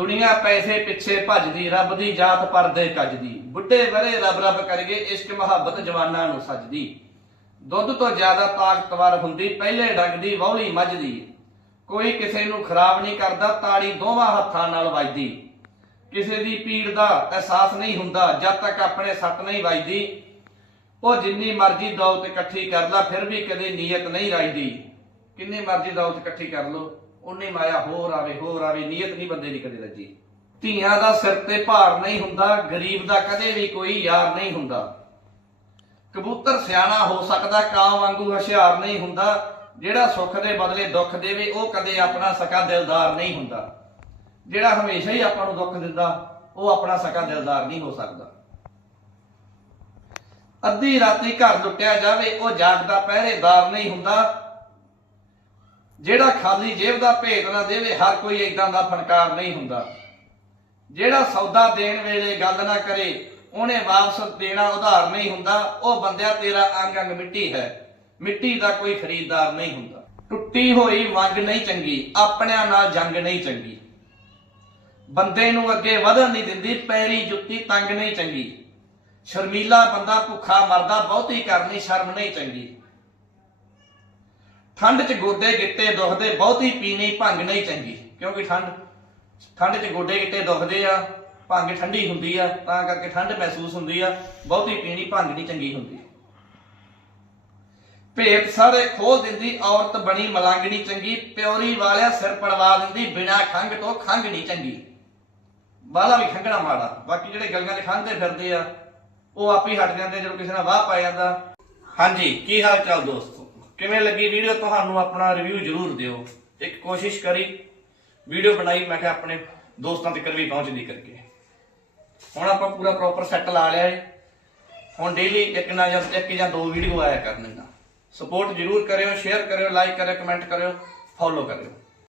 ਦੁਨੀਆ ਪੈਸੇ ਪਿੱਛੇ ਭੱਜਦੀ, ਰੱਬ ਦੀ ਜਾਤ ਪਰਦੇ ਕੱਜਦੀ। ਬੁੱਢੇ ਬਰੇ ਰੱਬ ਰੱਬ ਕਰਗੇ ਇਸ਼ਕ ਮੁਹੱਬਤ ਜਵਾਨਾਂ ਨੂੰ ਸੱਜਦੀ। ਦੁੱਧ ਤੋਂ ਜ਼ਿਆਦਾ ਤਾਕਤਵਰ ਹੁੰਦੀ, ਪਹਿਲੇ ਡੰਗ ਦੀ ਵੌਲੀ ਮੱਝ ਦੀ ਕੋਈ ਕਿਸੇ ਨੂੰ ਖਰਾਬ ਨਹੀਂ ਕਰਦਾ, ਤਾੜੀ ਦੋਵਾਂ ਹੱਥਾਂ ਨਾਲ ਵੱਜਦੀ। ਕਿਸੇ ਦੀ ਪੀੜ ਦਾ ਅਹਿਸਾਸ ਨਹੀਂ ਹੁੰਦਾ, ਜਦ ਤੱਕ ਆਪਣੇ ਸੱਟ ਨਹੀਂ ਵੱਜਦੀ। ਉਹ ਜਿੰਨੀ ਮਰਜ਼ੀ ਦੌਲਤ ਇਕੱਠੀ ਕਰ ਲਾ, ਫਿਰ ਵੀ ਕਦੇ ਨੀਅਤ ਨਹੀਂ ਰਾਈਦੀ ਕਿੰਨੀ ਮਰਜ਼ੀ ਦੌਲਤ ਇਕੱਠੀ ਕਰ ਲੋ ਉਨੀ ਮਾਇਆ ਹੋਰ ਆਵੇ ਹੋਰ ਆਵੇ, ਨੀਅਤ ਨਹੀਂ ਬੰਦੇ ਦੀ ਕਦੇ ਰੱਜੀ ਧੀਆਂ ਦਾ ਸਿਰ ਤੇ ਭਾਰ ਨਹੀਂ ਹੁੰਦਾ, ਗਰੀਬ ਦਾ ਕਦੇ ਵੀ ਕੋਈ ਯਾਰ ਨਹੀਂ ਹੁੰਦਾ। ਕਬੂਤਰ ਸਿਆਣਾ ਹੋ ਸਕਦਾ, ਕਾਂ ਵਾਂਗੂ ਹੁਸ਼ਿਆਰ ਨਹੀਂ ਹੁੰਦਾ। ਜਿਹੜਾ ਸੁੱਖ ਦੇ ਬਦਲੇ ਦੁੱਖ ਦੇਵੇ, ਉਹ ਕਦੇ ਆਪਣਾ ਸਕਾ ਦਿਲਦਾਰ ਨਹੀਂ ਹੁੰਦਾ। ਜਿਹੜਾ ਹਮੇਸ਼ਾ ਹੀ ਆਪਾਂ ਨੂੰ ਦੁੱਖ ਦਿੰਦਾ, ਉਹ ਆਪਣਾ ਸਕਾ ਦਿਲਦਾਰ ਨਹੀਂ ਹੋ ਸਕਦਾ। ਅੱਧੀ ਰਾਤੀ ਘਰ ਲੁੱਟਿਆ ਜਾਵੇ, ਉਹ ਜਾਗਦਾ, ਪਹਿਰੇਦਾਰ ਨਹੀਂ ਹੁੰਦਾ। ਜਿਹੜਾ ਖਾਲੀ ਜੇਬ ਦਾ ਭੇਤ ਨਾ ਦੇਵੇ, ਹਰ ਕੋਈ ਇਦਾਂ ਦਾ ਫਨਕਾਰ ਨਹੀਂ ਹੁੰਦਾ। ਜਿਹੜਾ ਸੌਦਾ ਦੇਣ ਵੇਲੇ ਗੱਲ ਨਾ ਕਰੇ, ਉਹਨੇ ਵਾਪਸ ਦੇਣਾ ਉਧਾਰ ਨਹੀਂ ਹੁੰਦਾ, ਉਹ ਬੰਦਿਆ ਤੇਰਾ ਅੰਗ ਅੰਗ ਮਿੱਟੀ ਹੈ। ਮਿੱਟੀ ਦਾ ਕੋਈ ਖਰੀਦਦਾਰ ਨਹੀਂ ਹੁੰਦਾ। ਟੁੱਟੀ ਹੋਈ ਵੰਗ ਨਹੀਂ ਚੰਗੀ, ਆਪਣਿਆਂ ਨਾਲ ਜੰਗ ਨਹੀਂ ਚੰਗੀ। ਬੰਦੇ ਨੂੰ ਅੱਗੇ ਵਧਣ ਨਹੀਂ ਦਿੰਦੀ, ਪੈਰੀ ਜੁੱਤੀ ਤੰਗ ਨਹੀਂ ਚੰਗੀ। ਸ਼ਰਮੀਲਾ ਬੰਦਾ ਭੁੱਖਾ ਮਰਦਾ, ਬਹੁਤੀ ਕਰਨੀ ਸ਼ਰਮ ਨਹੀਂ ਚੰਗੀ। ਠੰਡ 'ਚ ਗੋਡੇ ਗਿੱਟੇ ਦੁਖਦੇ, ਬਹੁਤੀ ਪੀਣੀ ਭੰਗ ਨਹੀਂ ਚੰਗੀ। ਕਿਉਂਕਿ ਠੰਡ ਠੰਡ 'ਚ ਗੋਡੇ ਗਿੱਟੇ ਦੁਖਦੇ ਆ, ਭੰਗ ਠੰਡੀ ਹੁੰਦੀ ਆ, ਤਾਂ ਕਰਕੇ ਠੰਡ ਮਹਿਸੂਸ ਹੁੰਦੀ ਆ, ਬਹੁਤੀ ਪੀਣੀ ਭੰਗ ਨਹੀਂ ਚੰਗੀ ਹੁੰਦੀ। ਭੇਤ ਸਾਰੇ ਖੋਲ ਦਿੰਦੀ, ਔਰਤ ਬਣੀ ਮਲੰਗਣੀ ਚੰਗੀ, ਪਿਓਰੀ ਵਾਲਿਆ ਸਿਰ ਪੜਵਾ ਦਿੰਦੀ, ਬਿਨਾ ਖੰਗ ਤੋਂ ਖੰਗ ਨਹੀਂ ਚੰਗੀ। ਬਾਲਾ ਵੀ ਖੰਗਣਾ ਮਾੜਾ, ਬਾਕੀ ਜਿਹੜੇ ਗਲੀਆਂ 'ਚ ਖੰਗਦੇ ਫਿਰਦੇ ਆ, ਉਹ ਆਪ ਹੀ ਹਟ ਜਾਂਦੇ ਜਦੋਂ ਕਿਸੇ ਨਾਲ ਵਾਹ ਪਾ ਜਾਂਦਾ। ਹਾਂਜੀ, ਕੀ ਹਾਲ ਚਾਲ ਦੋਸਤੋ? ਕਿਵੇਂ ਲੱਗੀ ਵੀਡੀਓ ਤੁਹਾਨੂੰ ਆਪਣਾ ਰਿਵਿਊ ਜ਼ਰੂਰ ਦਿਓ। ਇੱਕ ਕੋਸ਼ਿਸ਼ ਕਰੀ ਵੀਡੀਓ ਬਣਾਈ, ਮੈਂ ਕਿਹਾ ਆਪਣੇ ਦੋਸਤਾਂ ਤੱਕ ਵੀ ਪਹੁੰਚਦੀ ਕਰਕੇ। ਹੁਣ ਆਪਾਂ ਪੂਰਾ ਪ੍ਰੋਪਰ ਸੈੱਟ ਲਾ ਲਿਆ ਹੈ ਹੁਣ ਡੇਲੀ ਇੱਕ ਨਾ ਜਾਂ ਇੱਕ ਜਾਂ ਦੋ ਵੀਡੀਓ ਆਇਆ ਕਰਨਗੀਆਂ ਸਪੋਰਟ ਜ਼ਰੂਰ ਕਰਿਓ ਸ਼ੇਅਰ ਕਰਿਓ ਲਾਈਕ ਕਰਿਓ ਕਮੈਂਟ ਕਰਿਓ ਫੋਲੋ ਕਰਿਓ।